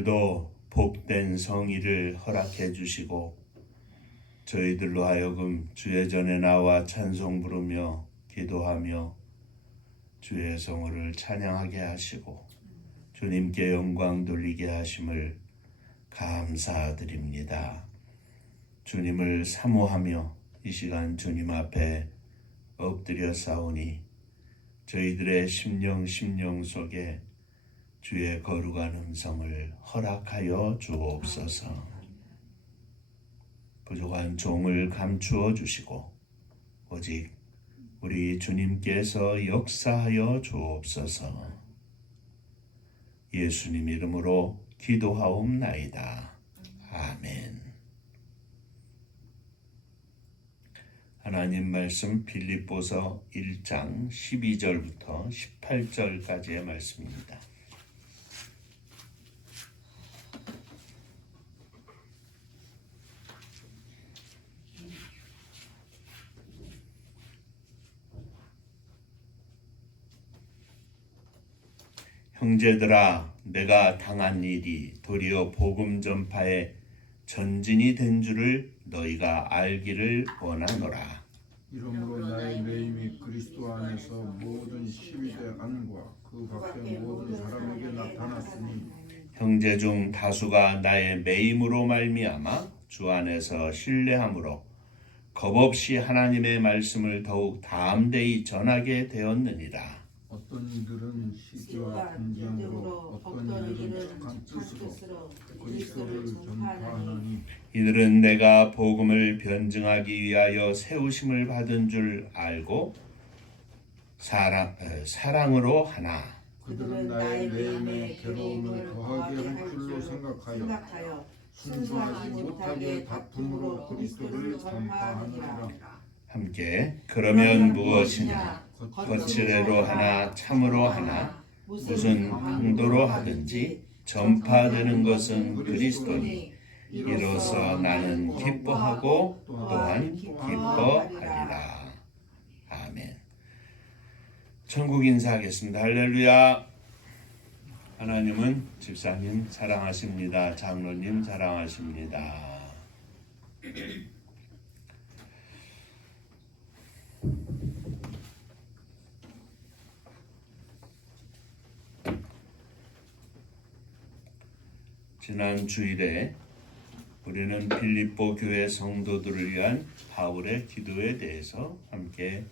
오늘도 복된 성의를 허락해 주시고 저희들로 하여금 주의 전에 나와 찬송 부르며 기도하며 주의 성호를 찬양하게 하시고 주님께 영광 돌리게 하심을 감사드립니다. 주님을 사모하며 이 시간 주님 앞에 엎드려 싸우니 저희들의 심령 속에 주의 거룩한 음성을 허락하여 주옵소서. 부족한 종을 감추어 주시고 오직 우리 주님께서 역사하여 주옵소서. 예수님 이름으로 기도하옵나이다. 아멘. 하나님 말씀 빌립보서 1장 12절부터 18절까지의 말씀입니다. 형제들아, 내가 당한 일이 도리어 복음 전파의 전진이 된 줄을 너희가 알기를 원하노라. 이러므로 나의 매임이 그리스도 안에서 모든 시위대 안과 그 밖의 모든 사람에게 나타났으니 형제 중 다수가 나의 매임으로 말미암아 주 안에서 신뢰함으로 겁없이 하나님의 말씀을 더욱 담대히 전하게 되었느니라. 어떤 이들은 시기와 분쟁으로 어떤 이들은 착한 뜻으로 그리스도를 전파하느니 이들은 내가 복음을 변증하기 위하여 세우심을 받은 줄 알고 사랑으로 하나 그들은 나의 매임에 괴로움을 더하게 할 줄로 생각하여 순수하지 못하게 다툼으로 그리스도를 전파하느니라. 함께 그러면 무엇이냐 거칠애로 하나 참으로 하나 무슨 행도로 하든지 전파되는 것은 그리스도니 이로써 나는 기뻐하고 또한 기뻐하리라. 아멘. 천국 인사하겠습니다. 할렐루야. 하나님은 집사님 사랑하십니다. 장로님 사랑하십니다. 지난 주일에 우리는 빌립보 교회 성도들을 위한 바울의 기도에 대해서 함께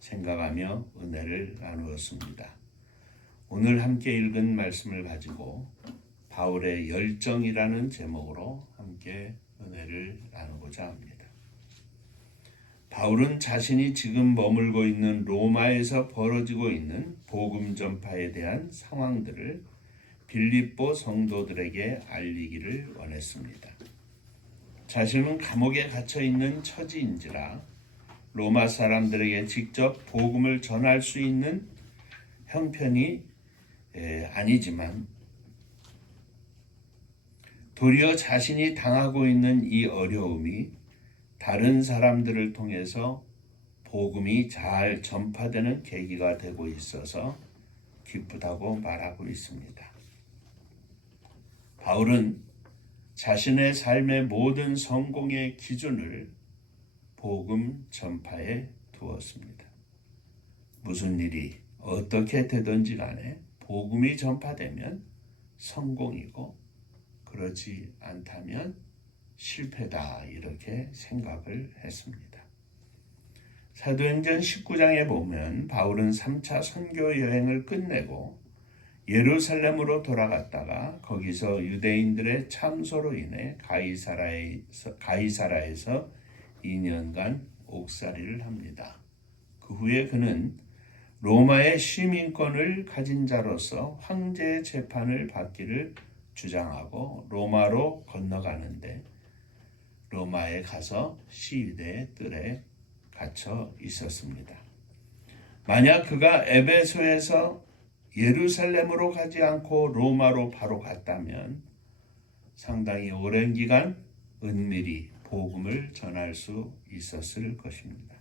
생각하며 은혜를 나누었습니다. 오늘 함께 읽은 말씀을 가지고 바울의 열정이라는 제목으로 함께 은혜를 나누고자 합니다. 바울은 자신이 지금 머물고 있는 로마에서 벌어지고 있는 복음 전파에 대한 상황들을 빌립보 성도들에게 알리기를 원했습니다. 자신은 감옥에 갇혀 있는 처지인지라 로마 사람들에게 직접 복음을 전할 수 있는 형편이 아니지만 도리어 자신이 당하고 있는 이 어려움이 다른 사람들을 통해서 복음이 잘 전파되는 계기가 되고 있어서 기쁘다고 말하고 있습니다. 바울은 자신의 삶의 모든 성공의 기준을 복음 전파에 두었습니다. 무슨 일이 어떻게 되든지 간에 복음이 전파되면 성공이고 그렇지 않다면 실패다 이렇게 생각을 했습니다. 사도행전 19장에 보면 바울은 3차 선교 여행을 끝내고 예루살렘으로 돌아갔다가 거기서 유대인들의 참소로 인해 가이사라에서 2년간 옥살이를 합니다. 그 후에 그는 로마의 시민권을 가진 자로서 황제의 재판을 받기를 주장하고 로마로 건너가는데 로마에 가서 시위대의 뜰에 갇혀 있었습니다. 만약 그가 에베소에서 예루살렘으로 가지 않고 로마로 바로 갔다면 상당히 오랜 기간 은밀히 복음을 전할 수 있었을 것입니다.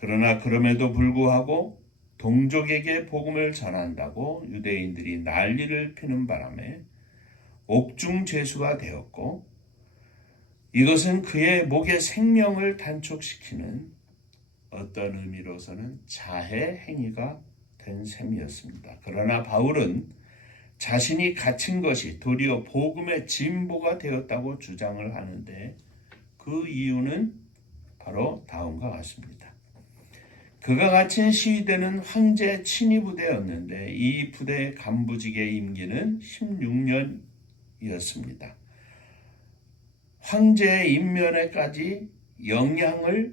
그러나 그럼에도 불구하고 동족에게 복음을 전한다고 유대인들이 난리를 피는 바람에 옥중죄수가 되었고 이것은 그의 목의 생명을 단축시키는 어떤 의미로서는 자해 행위가 된 셈이었습니다. 그러나 바울은 자신이 갇힌 것이 도리어 복음의 진보가 되었다고 주장을 하는데 그 이유는 바로 다음과 같습니다. 그가 갇힌 시위대는 황제 친위 부대였는데 이 부대의 간부직의 임기는 16년이었습니다. 황제의 임면에까지 영향을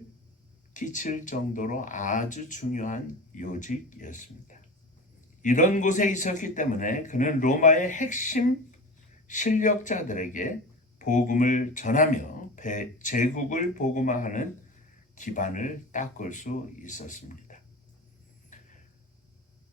끼칠 정도로 아주 중요한 요직이었습니다. 이런 곳에 있었기 때문에 그는 로마의 핵심 실력자들에게 복음을 전하며 제국을 복음화하는 기반을 닦을 수 있었습니다.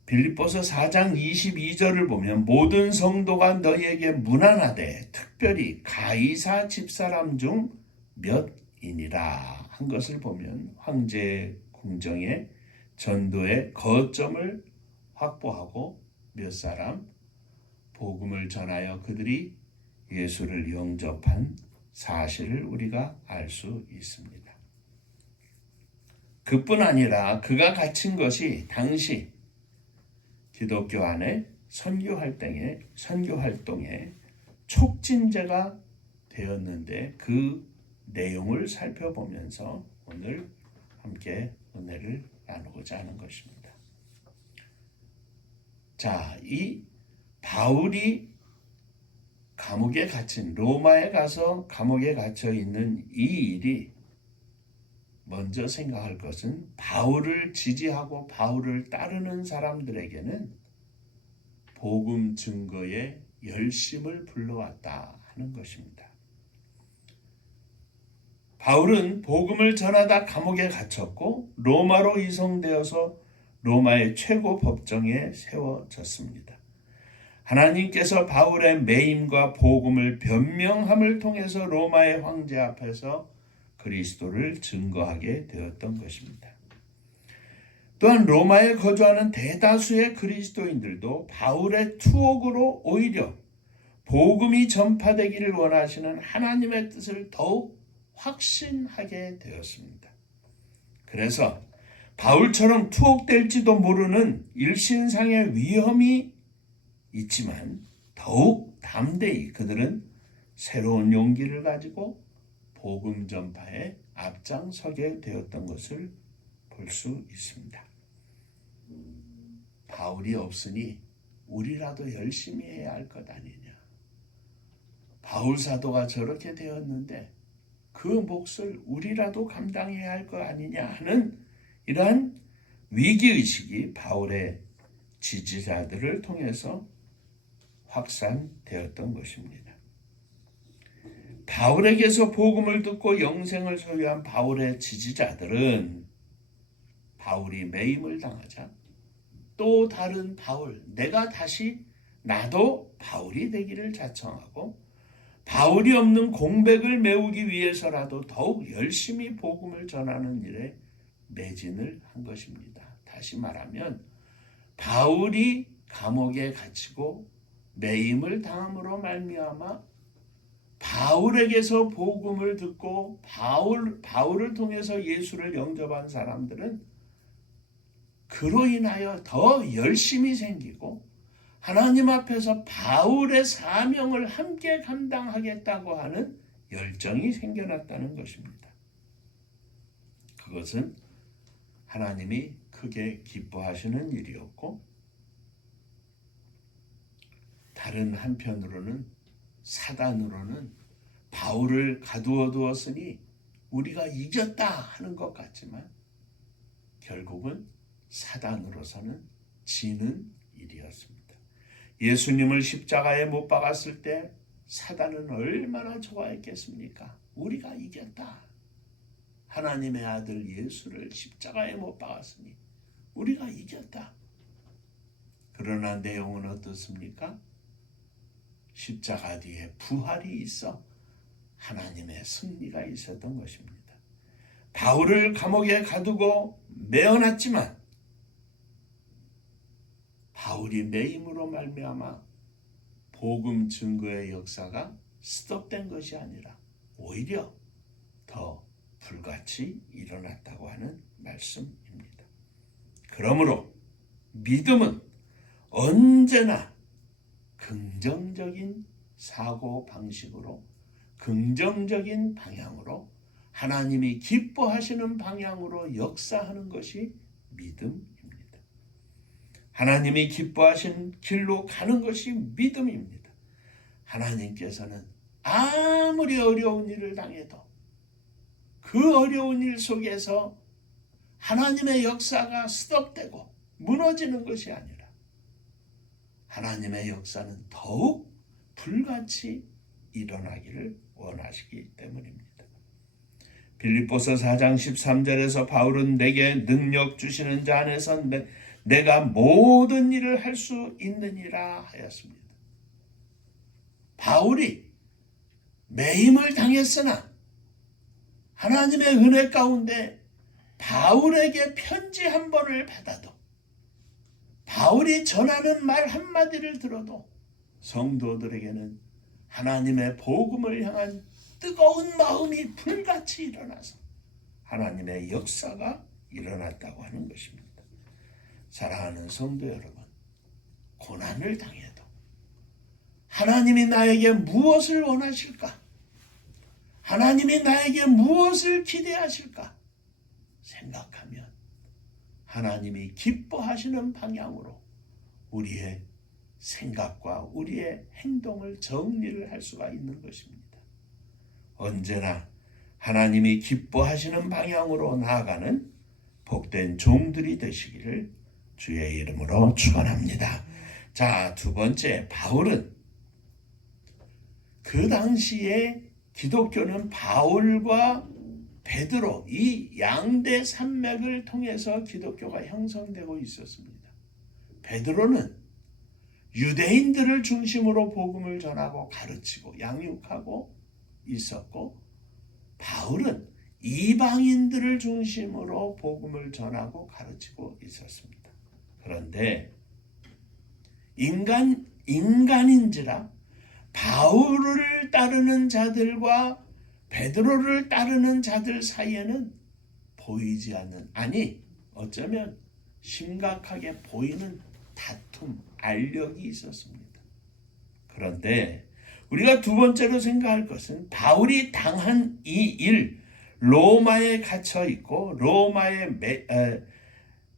빌립보서 4장 22절을 보면 모든 성도가 너희에게 문안하되 특별히 가이사 집사람 중 몇이니라 한 것을 보면 황제의 궁정의 전도의 거점을 확보하고 몇 사람 복음을 전하여 그들이 예수를 영접한 사실을 우리가 알 수 있습니다. 그뿐 아니라 그가 갇힌 것이 당시 기독교 안에 선교 활동의 촉진제가 되었는데 그 내용을 살펴보면서 오늘 함께 은혜를 나누고자 하는 것입니다. 자, 이 바울이 감옥에 갇힌 로마에 가서 감옥에 갇혀 있는 이 일이 먼저 생각할 것은 바울을 지지하고 바울을 따르는 사람들에게는 복음 증거의 열심을 불러왔다 하는 것입니다. 바울은 복음을 전하다 감옥에 갇혔고 로마로 이송되어서 로마의 최고 법정에 세워졌습니다. 하나님께서 바울의 매임과 복음을 변명함을 통해서 로마의 황제 앞에서 그리스도를 증거하게 되었던 것입니다. 또한 로마에 거주하는 대다수의 그리스도인들도 바울의 투옥으로 오히려 복음이 전파되기를 원하시는 하나님의 뜻을 더욱 확신하게 되었습니다. 그래서 바울처럼 투옥될지도 모르는 일신상의 위험이 있지만 더욱 담대히 그들은 새로운 용기를 가지고 복음 전파에 앞장서게 되었던 것을 볼 수 있습니다. 바울이 없으니 우리라도 열심히 해야 할 것 아니냐. 바울 사도가 저렇게 되었는데 그 몫을 우리라도 감당해야 할 것 아니냐 하는 이러한 위기의식이 바울의 지지자들을 통해서 확산되었던 것입니다. 바울에게서 복음을 듣고 영생을 소유한 바울의 지지자들은 바울이 매임을 당하자 또 다른 바울, 내가 다시 나도 바울이 되기를 자청하고 바울이 없는 공백을 메우기 위해서라도 더욱 열심히 복음을 전하는 일에 매진을 한 것입니다. 다시 말하면 바울이 감옥에 갇히고 매임을 당함으로 말미암아 바울에게서 복음을 듣고 바울을 통해서 예수를 영접한 사람들은 그로 인하여 더 열심히 생기고 하나님 앞에서 바울의 사명을 함께 감당하겠다고 하는 열정이 생겨났다는 것입니다. 그것은 하나님이 크게 기뻐하시는 일이었고 다른 한편으로는 사단으로는 바울을 가두어 두었으니 우리가 이겼다 하는 것 같지만 결국은 사단으로서는 지는 일이었습니다. 예수님을 십자가에 못 박았을 때 사단은 얼마나 좋아했겠습니까? 우리가 이겼다. 하나님의 아들 예수를 십자가에 못 박았으니 우리가 이겼다. 그러나 내용은 어떻습니까? 십자가 뒤에 부활이 있어 하나님의 승리가 있었던 것입니다. 바울을 감옥에 가두고 매어놨지만 바울이 매임으로 말미암아 복음 증거의 역사가 스톱된 것이 아니라 오히려 더 불같이 일어났다고 하는 말씀입니다. 그러므로 믿음은 언제나 긍정적인 사고 방식으로, 긍정적인 방향으로, 하나님이 기뻐하시는 방향으로 역사하는 것이 믿음입니다. 하나님이 기뻐하신 길로 가는 것이 믿음입니다. 하나님께서는 아무리 어려운 일을 당해도 그 어려운 일 속에서 하나님의 역사가 스톱되고 무너지는 것이 아니라 하나님의 역사는 더욱 불같이 일어나기를 원하시기 때문입니다. 빌립보서 4장 13절에서 바울은 내게 능력 주시는 자 안에서 내가 모든 일을 할 수 있느니라 하였습니다. 바울이 매임을 당했으나 하나님의 은혜 가운데 바울에게 편지 한 번을 받아도, 바울이 전하는 말 한마디를 들어도 성도들에게는 하나님의 복음을 향한 뜨거운 마음이 불같이 일어나서 하나님의 역사가 일어났다고 하는 것입니다. 사랑하는 성도 여러분, 고난을 당해도 하나님이 나에게 무엇을 원하실까? 하나님이 나에게 무엇을 기대하실까? 생각하면 하나님이 기뻐하시는 방향으로 우리의 생각과 우리의 행동을 정리를 할 수가 있는 것입니다. 언제나 하나님이 기뻐하시는 방향으로 나아가는 복된 종들이 되시기를 주의 이름으로 축원합니다. 자, 두 번째, 바울은 그 당시에 기독교는 바울과 베드로 이 양대 산맥을 통해서 기독교가 형성되고 있었습니다. 베드로는 유대인들을 중심으로 복음을 전하고 가르치고 양육하고 있었고, 바울은 이방인들을 중심으로 복음을 전하고 가르치고 있었습니다. 그런데 인간인지라 바울을 따르는 자들과 베드로를 따르는 자들 사이에는 보이지 않는, 아니 어쩌면 심각하게 보이는 다툼, 알력이 있었습니다. 그런데 우리가 두 번째로 생각할 것은 바울이 당한 이 일, 로마에 갇혀 있고 로마의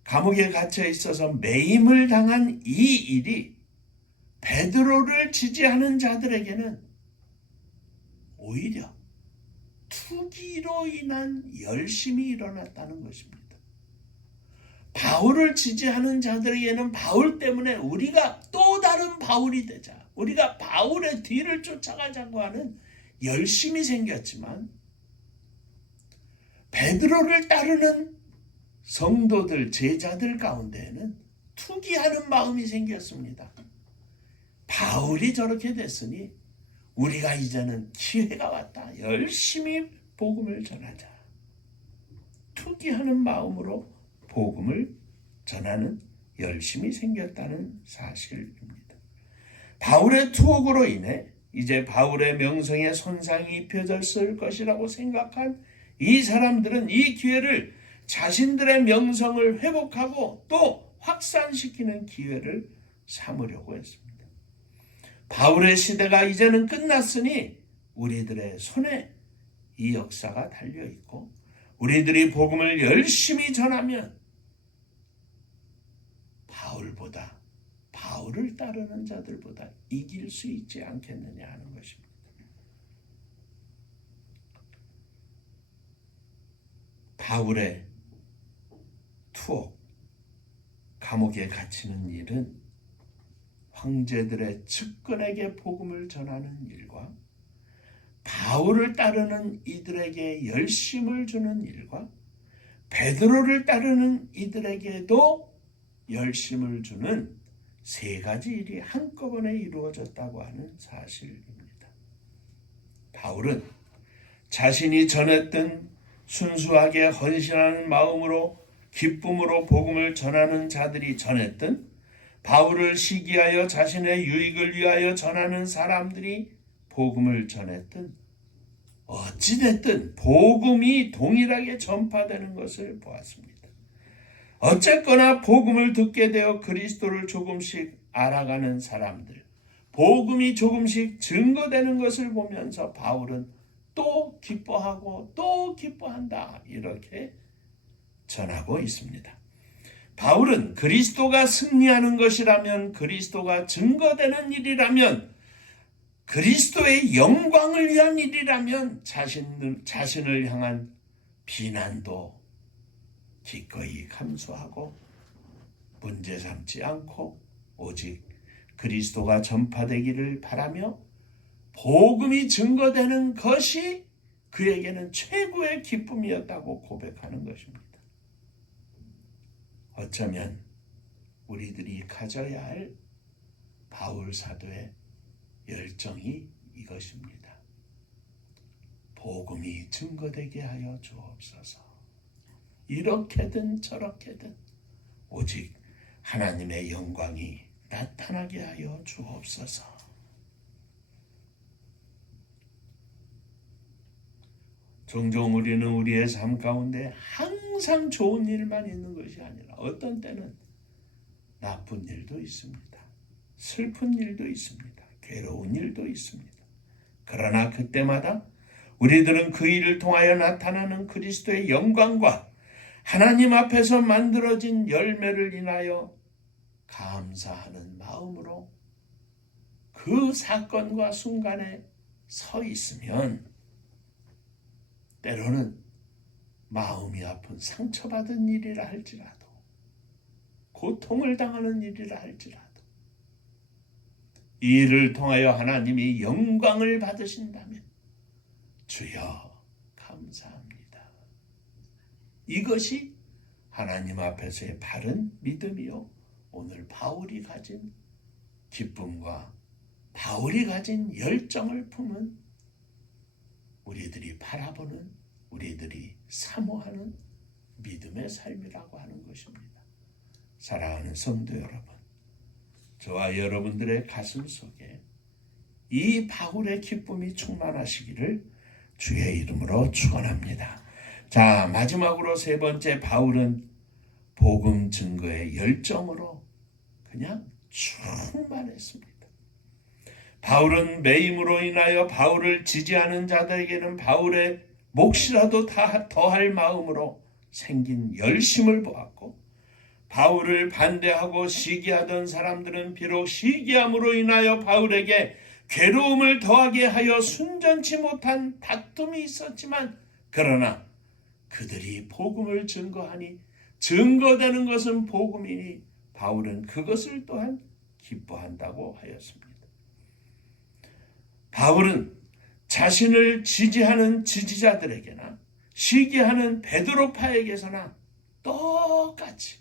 감옥에 갇혀 있어서 매임을 당한 이 일이 베드로를 지지하는 자들에게는 오히려 투기로 인한 열심이 일어났다는 것입니다. 바울을 지지하는 자들에게는 바울 때문에 우리가 또 다른 바울이 되자, 우리가 바울의 뒤를 쫓아가자고 하는 열심이 생겼지만, 베드로를 따르는 성도들, 제자들 가운데에는 투기하는 마음이 생겼습니다. 바울이 저렇게 됐으니 우리가 이제는 기회가 왔다. 열심히 복음을 전하자. 투기하는 마음으로 복음을 전하는 열심이 생겼다는 사실입니다. 바울의 투옥으로 인해 이제 바울의 명성에 손상이 입혀졌을 것이라고 생각한 이 사람들은 이 기회를 자신들의 명성을 회복하고 또 확산시키는 기회를 삼으려고 했습니다. 바울의 시대가 이제는 끝났으니 우리들의 손에 이 역사가 달려있고, 우리들이 복음을 열심히 전하면 바울보다, 바울을 따르는 자들보다 이길 수 있지 않겠느냐 하는 것입니다. 바울의 투옥, 감옥에 갇히는 일은 황제들의 측근에게 복음을 전하는 일과 바울을 따르는 이들에게 열심을 주는 일과 베드로를 따르는 이들에게도 열심을 주는 세 가지 일이 한꺼번에 이루어졌다고 하는 사실입니다. 바울은 자신이 전했던 순수하게 헌신하는 마음으로 기쁨으로 복음을 전하는 자들이 전했던 바울을 시기하여 자신의 유익을 위하여 전하는 사람들이 복음을 전했든 어찌됐든 복음이 동일하게 전파되는 것을 보았습니다. 어쨌거나 복음을 듣게 되어 그리스도를 조금씩 알아가는 사람들, 복음이 조금씩 증거되는 것을 보면서 바울은 또 기뻐하고 또 기뻐한다, 이렇게 전하고 있습니다. 바울은 그리스도가 승리하는 것이라면, 그리스도가 증거되는 일이라면, 그리스도의 영광을 위한 일이라면 자신을 향한 비난도 기꺼이 감수하고 문제 삼지 않고 오직 그리스도가 전파되기를 바라며 복음이 증거되는 것이 그에게는 최고의 기쁨이었다고 고백하는 것입니다. 어쩌면 우리들이 가져야 할 바울 사도의 열정이 이것입니다. 복음이 증거되게 하여 주옵소서. 이렇게든 저렇게든 오직 하나님의 영광이 나타나게 하여 주옵소서. 종종 우리는 우리의 삶 가운데 항상 좋은 일만 있는 것이 아니라 어떤 때는 나쁜 일도 있습니다. 슬픈 일도 있습니다. 괴로운 일도 있습니다. 그러나 그때마다 우리들은 그 일을 통하여 나타나는 그리스도의 영광과 하나님 앞에서 만들어진 열매를 인하여 감사하는 마음으로 그 사건과 순간에 서 있으면 때로는 마음이 아픈 상처받은 일이라 할지라도, 고통을 당하는 일이라 할지라도 이 일을 통하여 하나님이 영광을 받으신다면 주여 감사합니다. 이것이 하나님 앞에서의 바른 믿음이요, 오늘 바울이 가진 기쁨과 바울이 가진 열정을 품은 우리들이 바라보는, 우리들이 사모하는 믿음의 삶이라고 하는 것입니다. 사랑하는 성도 여러분, 저와 여러분들의 가슴 속에 이 바울의 기쁨이 충만하시기를 주의 이름으로 축원합니다. 자, 마지막으로 세 번째, 바울은 복음 증거의 열정으로 그냥 충만했습니다. 바울은 매임으로 인하여 바울을 지지하는 자들에게는 바울의 몫이라도 더할 마음으로 생긴 열심을 보았고, 바울을 반대하고 시기하던 사람들은 비록 시기함으로 인하여 바울에게 괴로움을 더하게 하여 순전치 못한 다툼이 있었지만, 그러나 그들이 복음을 증거하니 증거되는 것은 복음이니 바울은 그것을 또한 기뻐한다고 하였습니다. 바울은 자신을 지지하는 지지자들에게나 시기하는 베드로파에게서나 똑같이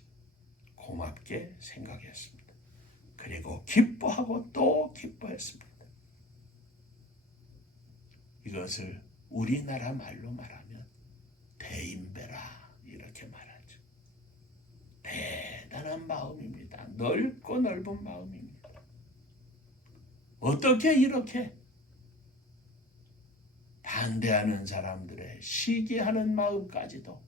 고맙게 생각했습니다. 그리고 기뻐하고 또 기뻐했습니다. 이것을 우리나라 말로 말하면 대인배라 이렇게 말하죠. 대단한 마음입니다. 넓고 넓은 마음입니다. 어떻게 이렇게 반대하는 사람들의 시기하는 마음까지도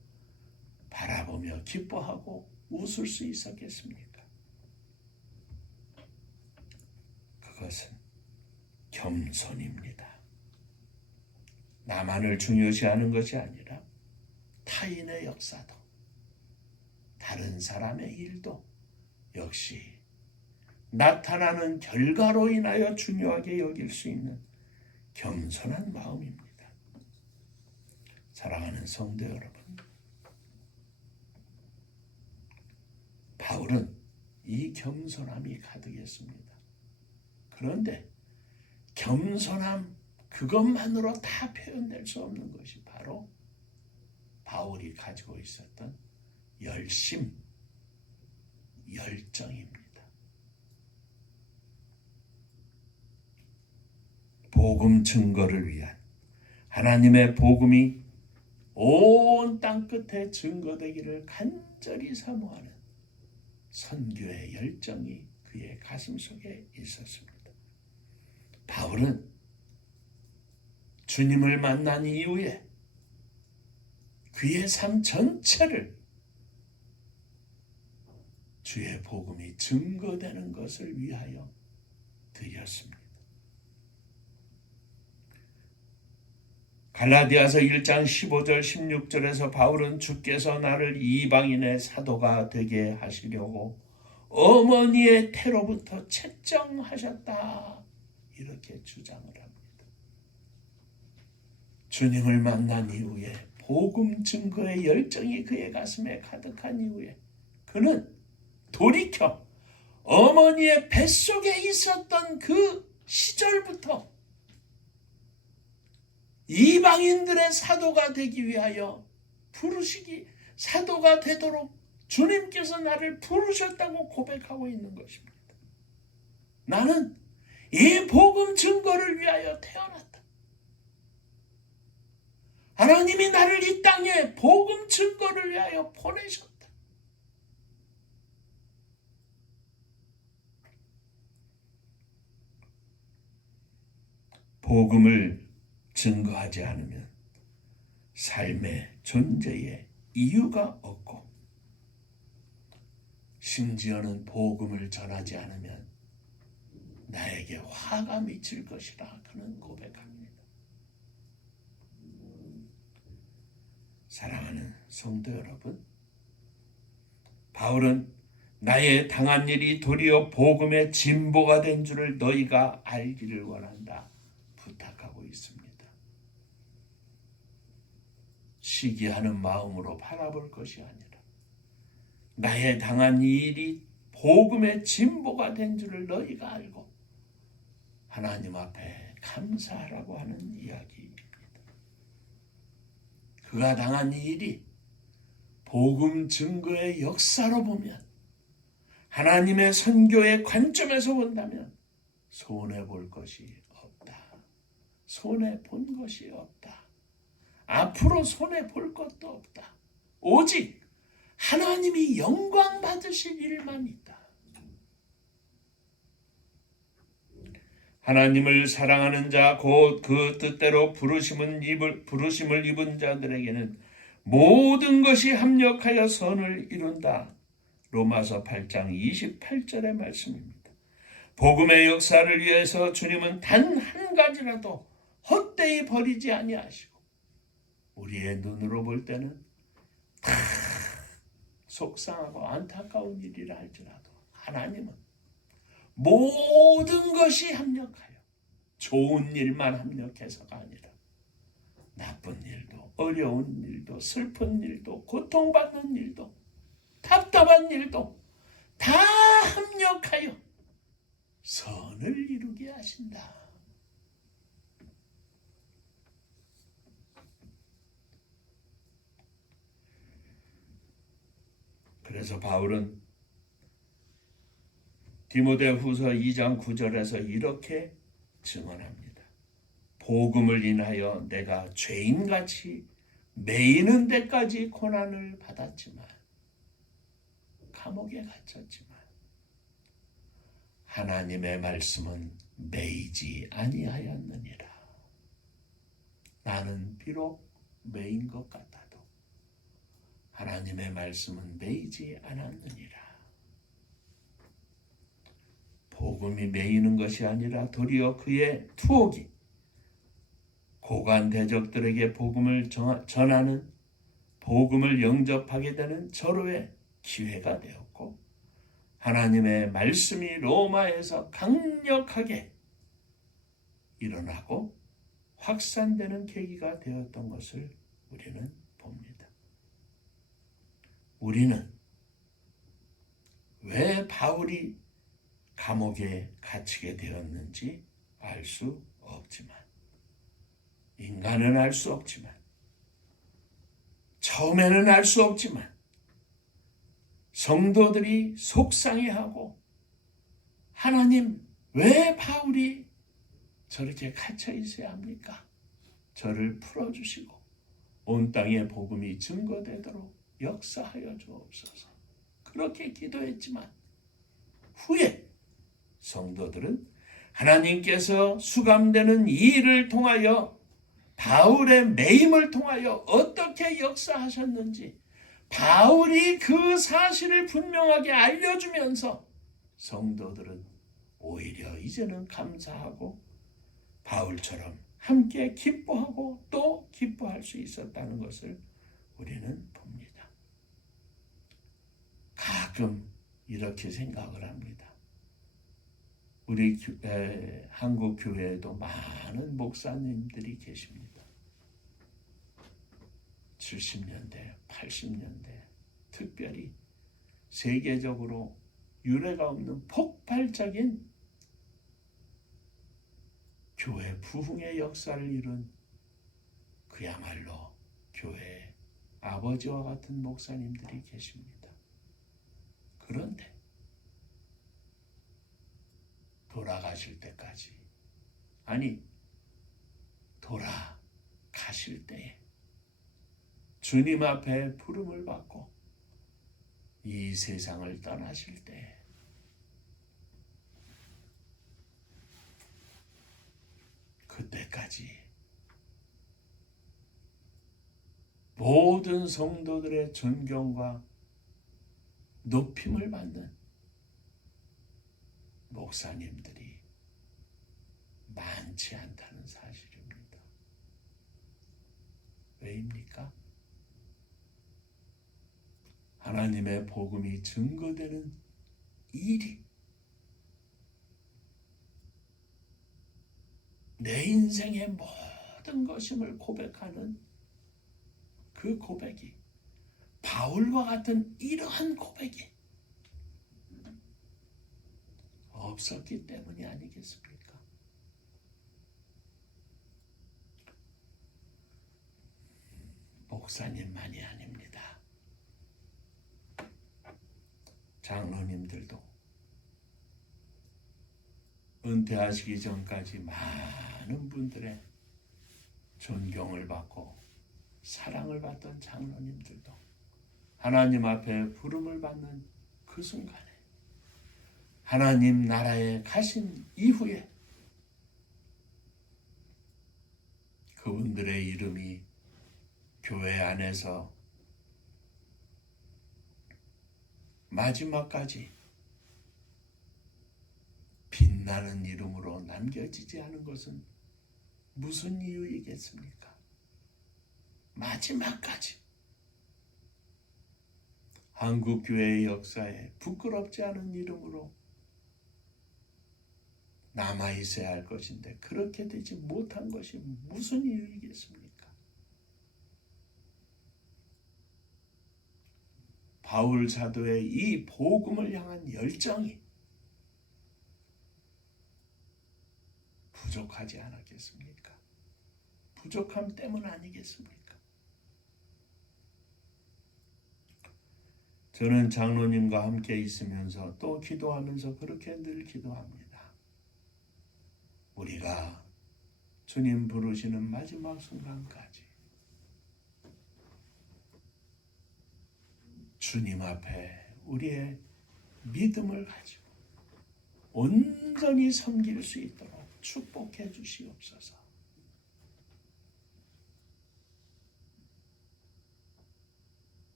바라보며 기뻐하고 웃을 수 있었겠습니까? 그것은 겸손입니다. 나만을 중요시하는 것이 아니라 타인의 역사도, 다른 사람의 일도 역시 나타나는 결과로 인하여 중요하게 여길 수 있는 겸손한 마음입니다. 사랑하는 성도 여러분, 바울은 이 겸손함이 가득했습니다. 그런데 겸손함 그것만으로 다 표현될 수 없는 것이 바로 바울이 가지고 있었던 열정입니다. 복음 증거를 위한 하나님의 복음이 온 땅 끝에 증거되기를 간절히 사모하는 선교의 열정이 그의 가슴 속에 있었습니다. 바울은 주님을 만난 이후에 그의 삶 전체를 주의 복음이 증거되는 것을 위하여 드렸습니다. 갈라디아서 1장 15절 16절에서 바울은 주께서 나를 이방인의 사도가 되게 하시려고 어머니의 태로부터 책정하셨다, 이렇게 주장을 합니다. 주님을 만난 이후에 복음 증거의 열정이 그의 가슴에 가득한 이후에 그는 돌이켜 어머니의 뱃속에 있었던 그 시절부터 이방인들의 사도가 되기 위하여 사도가 되도록 주님께서 나를 부르셨다고 고백하고 있는 것입니다. 나는 이 복음 증거를 위하여 태어났다. 하나님이 나를 이 땅에 복음 증거를 위하여 보내셨다. 복음을 증거하지 않으면 삶의 존재에 이유가 없고, 심지어는 복음을 전하지 않으면 나에게 화가 미칠 것이라 그는 고백합니다. 사랑하는 성도 여러분, 바울은 나의 당한 일이 도리어 복음의 진보가 된 줄을 너희가 알기를 원한다 부탁하고 있습니다. 시기하는 마음으로 바라볼 것이 아니라 나의 당한 이 일이 복음의 진보가 된 줄을 너희가 알고 하나님 앞에 감사하라고 하는 이야기입니다. 그가 당한 이 일이 복음 증거의 역사로 보면, 하나님의 선교의 관점에서 본다면 손해볼 것이 없다. 손해본 것이 없다. 앞으로 손해볼 것도 없다. 오직 하나님이 영광 받으실 일만 있다. 하나님을 사랑하는 자, 곧 그 뜻대로 부르심을 입은 자들에게는 모든 것이 합력하여 선을 이룬다. 로마서 8장 28절의 말씀입니다. 복음의 역사를 위해서 주님은 단 한 가지라도 헛되이 버리지 아니하시고, 우리의 눈으로 볼 때는 다 속상하고 안타까운 일이라 할지라도 하나님은 모든 것이 합력하여, 좋은 일만 합력해서가 아니라 나쁜 일도, 어려운 일도, 슬픈 일도, 고통받는 일도, 답답한 일도 다 합력하여 선을 이루게 하신다. 그래서 바울은 디모데후서 2장 9절에서 이렇게 증언합니다. 복음을 인하여 내가 죄인같이 매이는 데까지 고난을 받았지만, 감옥에 갇혔지만 하나님의 말씀은 매이지 아니하였느니라. 나는 비록 매인 것 같아도 하나님의 말씀은 매이지 않았느니라. 복음이 매이는 것이 아니라 도리어 그의 투옥이 고관 대적들에게 복음을 전하는, 복음을 영접하게 되는 절호의 기회가 되었고, 하나님의 말씀이 로마에서 강력하게 일어나고 확산되는 계기가 되었던 것을 우리는 봅니다. 우리는 왜 바울이 감옥에 갇히게 되었는지 알 수 없지만, 인간은 알 수 없지만, 처음에는 알 수 없지만, 성도들이 속상해하고, 하나님 왜 바울이 저렇게 갇혀 있어야 합니까? 저를 풀어주시고 온 땅에 복음이 증거되도록 역사하여 주옵소서. 그렇게 기도했지만 후에 성도들은 하나님께서 수감되는 이 일을 통하여 바울의 매임을 통하여 어떻게 역사하셨는지 바울이 그 사실을 분명하게 알려주면서 성도들은 오히려 이제는 감사하고 바울처럼 함께 기뻐하고 또 기뻐할 수 있었다는 것을 우리는 봅니다. 가끔 이렇게 생각을 합니다. 우리 한국 교회에도 많은 목사님들이 계십니다. 70년대, 80년대 특별히 세계적으로 유례가 없는 폭발적인 교회 부흥의 역사를 이룬 그야말로 교회의 아버지와 같은 목사님들이 계십니다. 그런데 돌아가실 때까지, 아니 돌아가실 때에 주님 앞에 부름을 받고 이 세상을 떠나실 때 그때까지 모든 성도들의 존경과 높임을 받는 목사님들이 많지 않다는 사실입니다. 왜입니까? 하나님의 복음이 증거되는 일이 내 인생의 모든 것임을 고백하는 그 고백이, 바울과 같은 이러한 고백이 없었기 때문이 아니겠습니까? 목사님만이 아닙니다. 장로님들도 은퇴하시기 전까지 많은 분들의 존경을 받고 사랑을 받던 장로님들도 하나님 앞에 부름을 받는 그 순간에 하나님 나라에 가신 이후에 그분들의 이름이 교회 안에서 마지막까지 빛나는 이름으로 남겨지지 않은 것은 무슨 이유이겠습니까? 마지막까지 한국교회의 역사에 부끄럽지 않은 이름으로 남아있어야 할 것인데 그렇게 되지 못한 것이 무슨 이유이겠습니까? 바울 사도의 이 복음을 향한 열정이 부족하지 않았겠습니까? 부족함 때문 아니겠습니까? 저는 장로님과 함께 있으면서 또 기도하면서 그렇게 늘 기도합니다. 우리가 주님 부르시는 마지막 순간까지 주님 앞에 우리의 믿음을 가지고 온전히 섬길 수 있도록 축복해 주시옵소서.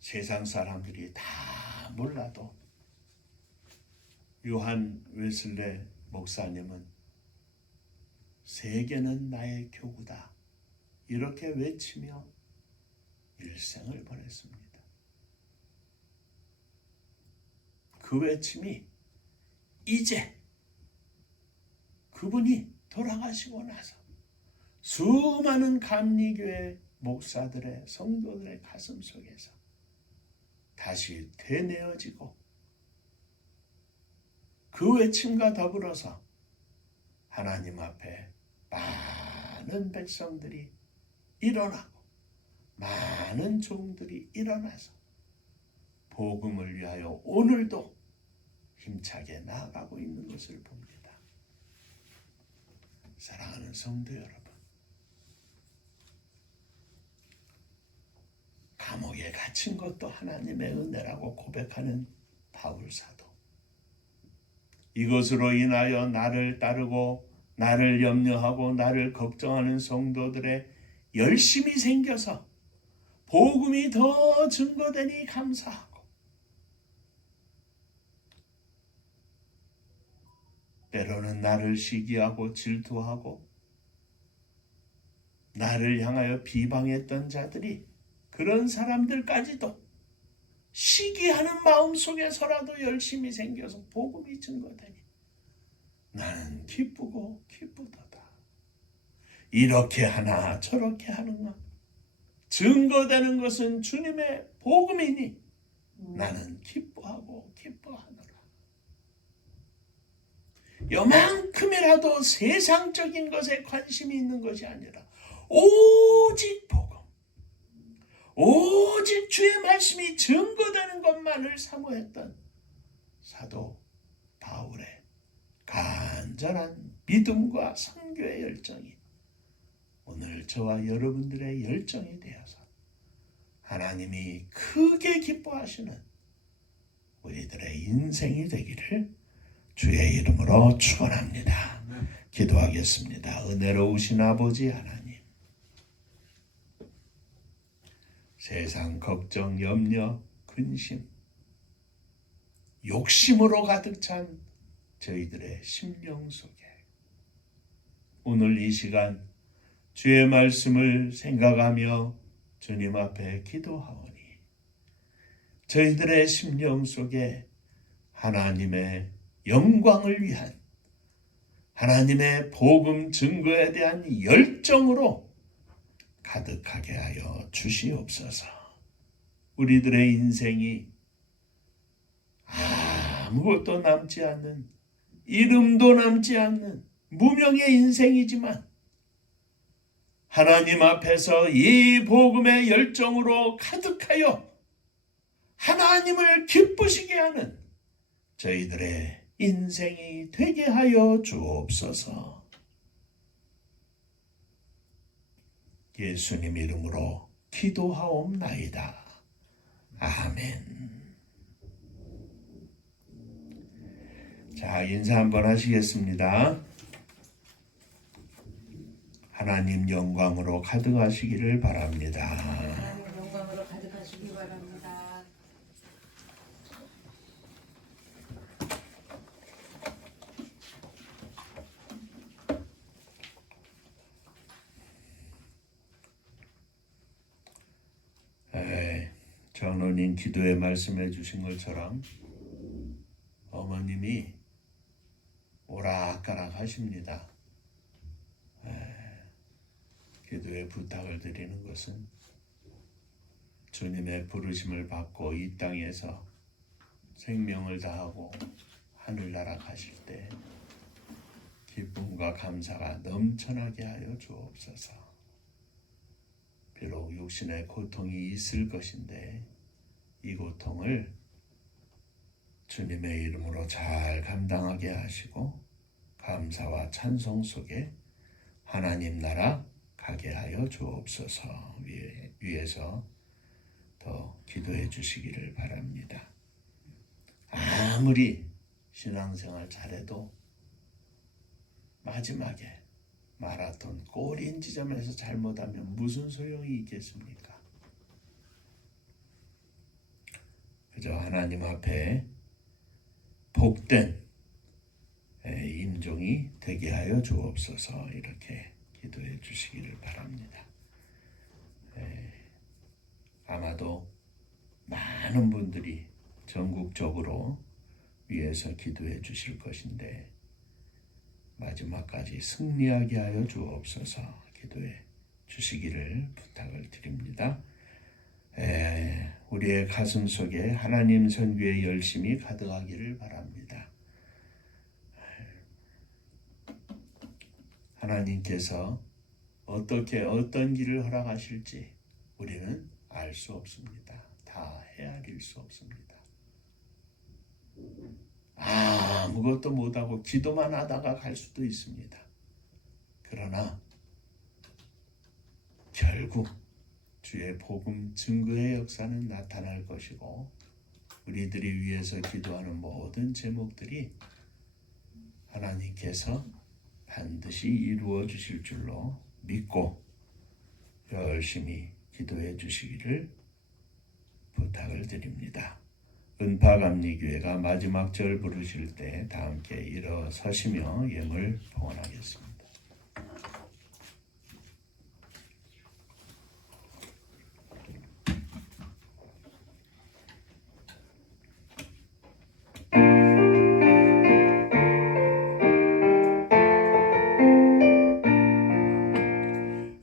세상 사람들이 다 몰라도 요한 웨슬레 목사님은 세계는 나의 교구다 이렇게 외치며 일생을 보냈습니다. 그 외침이 이제 그분이 돌아가시고 나서 수많은 감리교회 목사들의 성도들의 가슴 속에서 다시 되뇌어지고 그 외침과 더불어서 하나님 앞에 많은 백성들이 일어나고 많은 종들이 일어나서 복음을 위하여 오늘도 힘차게 나아가고 있는 것을 봅니다. 사랑하는 성도 여러분, 감옥에 갇힌 것도 하나님의 은혜라고 고백하는 바울 사도. 이것으로 인하여 나를 따르고 나를 염려하고 나를 걱정하는 성도들의 열심이 생겨서 복음이 더 증거되니 감사하고, 때로는 나를 시기하고 질투하고 나를 향하여 비방했던 자들이, 그런 사람들까지도 시기하는 마음 속에서라도 열심히 생겨서 복음이 증거되니 나는 기쁘고 기쁘도다. 이렇게 하나 저렇게 하는가 증거되는 것은 주님의 복음이니 나는 기뻐하고 기뻐하노라. 요만큼이라도 세상적인 것에 관심이 있는 것이 아니라 오직 복음, 오직 주의 말씀이 증거되는 것만을 사모했던 사도 바울의 간절한 믿음과 선교의 열정이 오늘 저와 여러분들의 열정이 되어서 하나님이 크게 기뻐하시는 우리들의 인생이 되기를 주의 이름으로 축원합니다. 기도하겠습니다. 은혜로우신 아버지 하나님, 세상 걱정, 염려, 근심, 욕심으로 가득 찬 저희들의 심령 속에 오늘 이 시간 주의 말씀을 생각하며 주님 앞에 기도하오니 저희들의 심령 속에 하나님의 영광을 위한, 하나님의 복음 증거에 대한 열정으로 가득하게 하여 주시옵소서. 우리들의 인생이 아무것도 남지 않는, 이름도 남지 않는 무명의 인생이지만 하나님 앞에서 이 복음의 열정으로 가득하여 하나님을 기쁘시게 하는 저희들의 인생이 되게 하여 주옵소서. 예수님 이름으로 기도하옵나이다. 아멘. 자, 인사 한번 하시겠습니다. 하나님 영광으로 가득하시기를 바랍니다. 하나님 영광으로 가득하시기 바랍니다. 전원인 기도에 말씀해 주신 것처럼 어머님이 오락가락 하십니다. 기도에 부탁을 드리는 것은 주님의 부르심을 받고 이 땅에서 생명을 다하고 하늘나라 가실 때 기쁨과 감사가 넘쳐나게 하여 주옵소서. 비록 육신의 고통이 있을 것인데 이 고통을 주님의 이름으로 잘 감당하게 하시고 감사와 찬송 속에 하나님 나라 가게 하여 주옵소서. 위에서 더 기도해 주시기를 바랍니다. 아무리 신앙생활 잘해도 마지막에 마라톤 골인 지점에서 잘못하면 무슨 소용이 있겠습니까? 그저 하나님 앞에 복된 임종이 되게 하여 주옵소서. 이렇게 기도해 주시기를 바랍니다. 아마도 많은 분들이 전국적으로 위해서 기도해 주실 것인데 마지막까지 승리하게 하여 주옵소서. 기도해 주시기를 부탁을 드립니다. 우리의 가슴 속에 하나님 선교의 열심이 가득하기를 바랍니다. 하나님께서 어떻게 어떤 길을 허락하실지 우리는 알 수 없습니다. 다 헤아릴 수 없습니다. 아무것도 못하고 기도만 하다가 갈 수도 있습니다. 그러나 결국 주의 복음 증거의 역사는 나타날 것이고 우리들이 위해서 기도하는 모든 제목들이 하나님께서 반드시 이루어 주실 줄로 믿고 열심히 기도해 주시기를 부탁을 드립니다. 은파감리교회가 마지막 절 부르실 때 다 함께 일어서시며 예물 봉헌하겠습니다.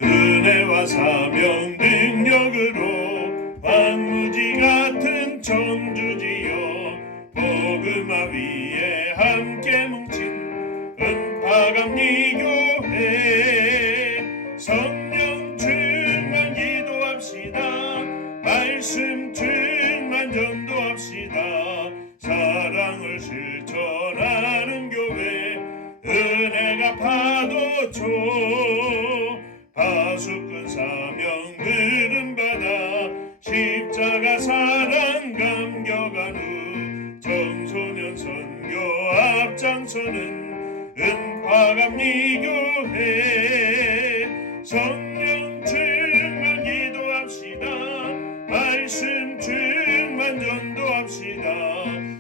은혜와 사명 능력으로 황무지 같은 청주지여 복음화 위에 함께 뭉친 은파감리교회 성령 충만 기도합시다. 말씀 충만 전도합시다. 사랑을 실천하는 교회 은혜가 파도쳐 파수꾼 사명 부름받아 십자가 사랑 감격한 후 청소년 선교 앞장서는 은파감리교회 성령 충만 기도합시다. 말씀 충만 전도합시다.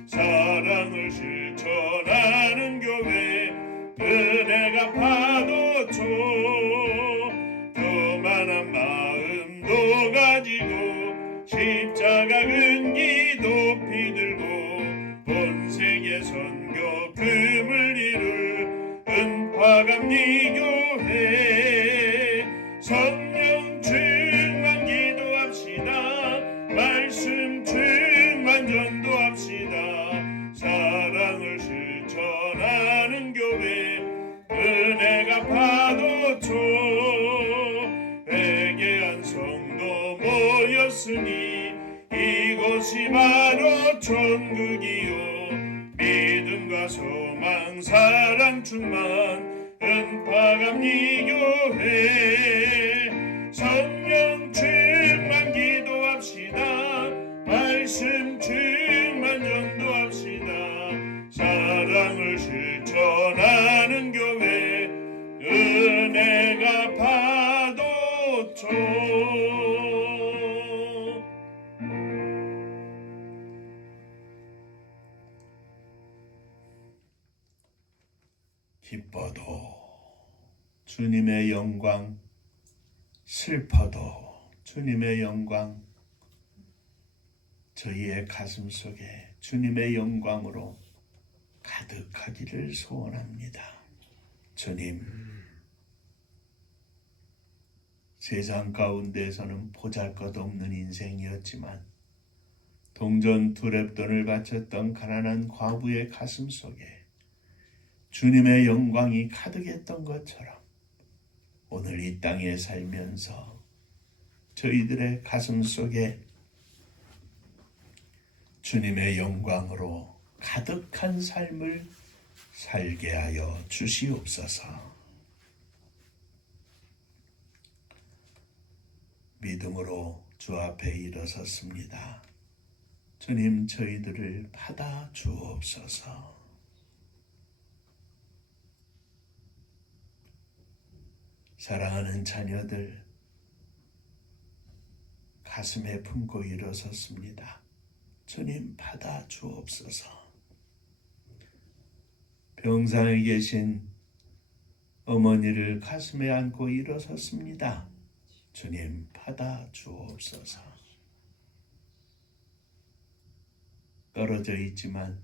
사랑을 실천하는 교회 은혜가 파도쳐 교만한 마음도 가지고 십자가 근기 높이 들고 본세계 선교 금을 이룰 은파감리교회 성령 충만 기도합시다. 말씀 충만 전도합시다. 사랑을 실천하는 교회 은혜가 파도쳐 회개한 성도 모였으니 이곳이 바로 천국이요 믿음과 소망 사랑 충만 은파감리교회 성령 충만 기도합시다. 말씀 충만 전도합시다. 사랑을 실천하는 교회 은혜가 파도쳐 기뻐도 주님의 영광, 슬퍼도 주님의 영광, 저희의 가슴 속에 주님의 영광으로 가득하기를 소원합니다. 주님, 세상 가운데에서는 보잘것없는 인생이었지만 동전 두 랩돈을 바쳤던 가난한 과부의 가슴 속에 주님의 영광이 가득했던 것처럼 오늘 이 땅에 살면서 저희들의 가슴 속에 주님의 영광으로 가득한 삶을 살게 하여 주시옵소서. 믿음으로 주 앞에 일어섰습니다. 주님, 저희들을 받아 주옵소서. 사랑하는 자녀들 가슴에 품고 일어섰습니다. 주님, 받아 주옵소서. 병상에 계신 어머니를 가슴에 안고 일어섰습니다. 주님, 받아 주옵소서. 떨어져 있지만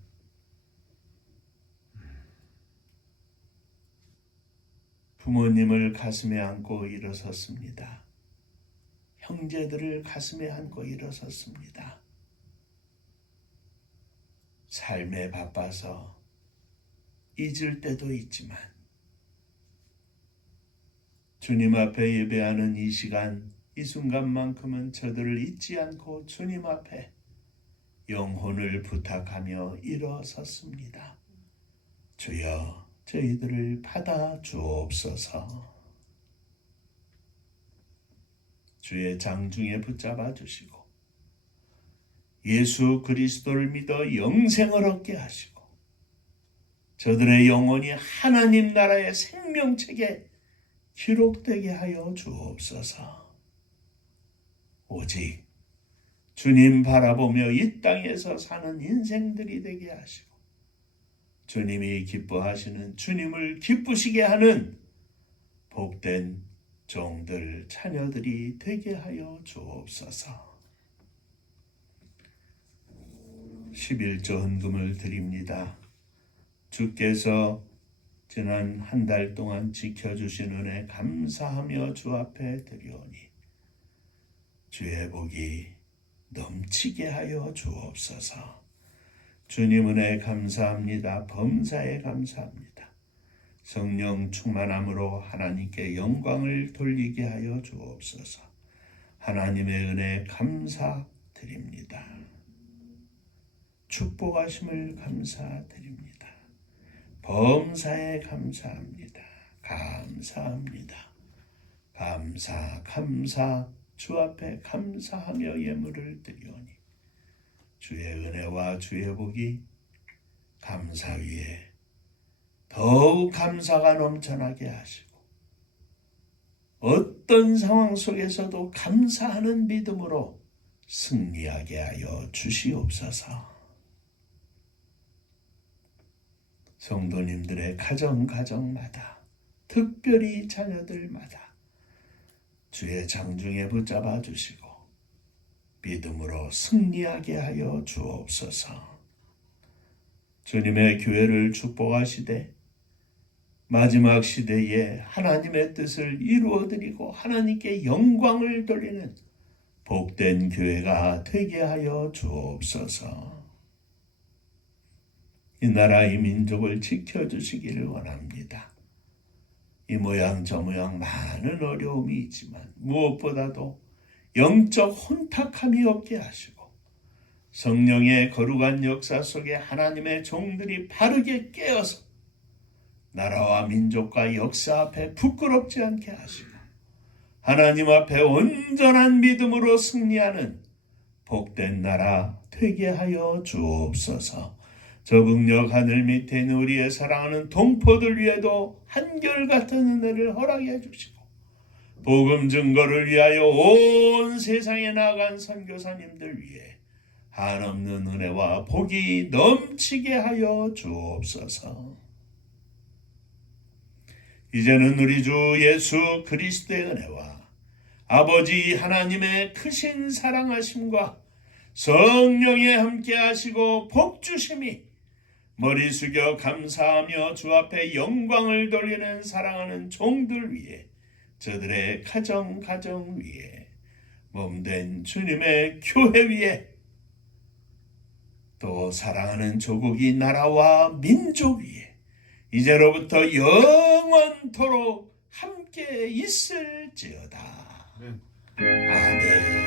부모님을 가슴에 안고 일어섰습니다. 형제들을 가슴에 안고 일어섰습니다. 삶에 바빠서 잊을 때도 있지만 주님 앞에 예배하는 이 시간, 이 순간만큼은 저들을 잊지 않고 주님 앞에 영혼을 부탁하며 일어섰습니다. 주여, 저희들을 받아 주옵소서. 주의 장중에 붙잡아 주시고 예수 그리스도를 믿어 영생을 얻게 하시고 저들의 영혼이 하나님 나라의 생명책에 기록되게 하여 주옵소서. 오직 주님 바라보며 이 땅에서 사는 인생들이 되게 하시고 주님이 기뻐하시는 주님을 기쁘시게 하는 복된 종들 자녀들이 되게 하여 주옵소서. 11조 헌금을 드립니다. 주께서 지난 한 달 동안 지켜주신 은혜 감사하며 주 앞에 드리오니 주의 복이 넘치게 하여 주옵소서. 주님 은혜 감사합니다. 범사에 감사합니다. 성령 충만함으로 하나님께 영광을 돌리게 하여 주옵소서. 하나님의 은혜 감사드립니다. 축복하심을 감사드립니다. 범사에 감사합니다. 감사합니다. 감사 주 앞에 감사하며 예물을 드리오니 주의 은혜와 주의 복이 감사 위에 더욱 감사가 넘쳐나게 하시고 어떤 상황 속에서도 감사하는 믿음으로 승리하게 하여 주시옵소서. 성도님들의 가정마다 특별히 자녀들마다 주의 장중에 붙잡아 주시고 믿음으로 승리하게 하여 주옵소서. 주님의 교회를 축복하시되 마지막 시대에 하나님의 뜻을 이루어드리고 하나님께 영광을 돌리는 복된 교회가 되게 하여 주옵소서. 이 나라 이 민족을 지켜주시기를 원합니다. 이 모양 저 모양 많은 어려움이 있지만 무엇보다도 영적 혼탁함이 없게 하시고 성령의 거룩한 역사 속에 하나님의 종들이 바르게 깨어서 나라와 민족과 역사 앞에 부끄럽지 않게 하시고 하나님 앞에 온전한 믿음으로 승리하는 복된 나라 되게 하여 주옵소서. 저북녘 하늘 밑에 있는 우리의 사랑하는 동포들 위에도 한결같은 은혜를 허락해 주시고 복음 증거를 위하여 온 세상에 나아간 선교사님들 위해 한없는 은혜와 복이 넘치게 하여 주옵소서. 이제는 우리 주 예수 그리스도의 은혜와 아버지 하나님의 크신 사랑하심과 성령의 함께 하시고 복주심이 머리 숙여 감사하며 주 앞에 영광을 돌리는 사랑하는 종들 위에 저들의 가정 위에 몸된 주님의 교회 위에 또 사랑하는 조국이 나라와 민족 위에 이제로부터 영원토록 함께 있을지어다. 아멘.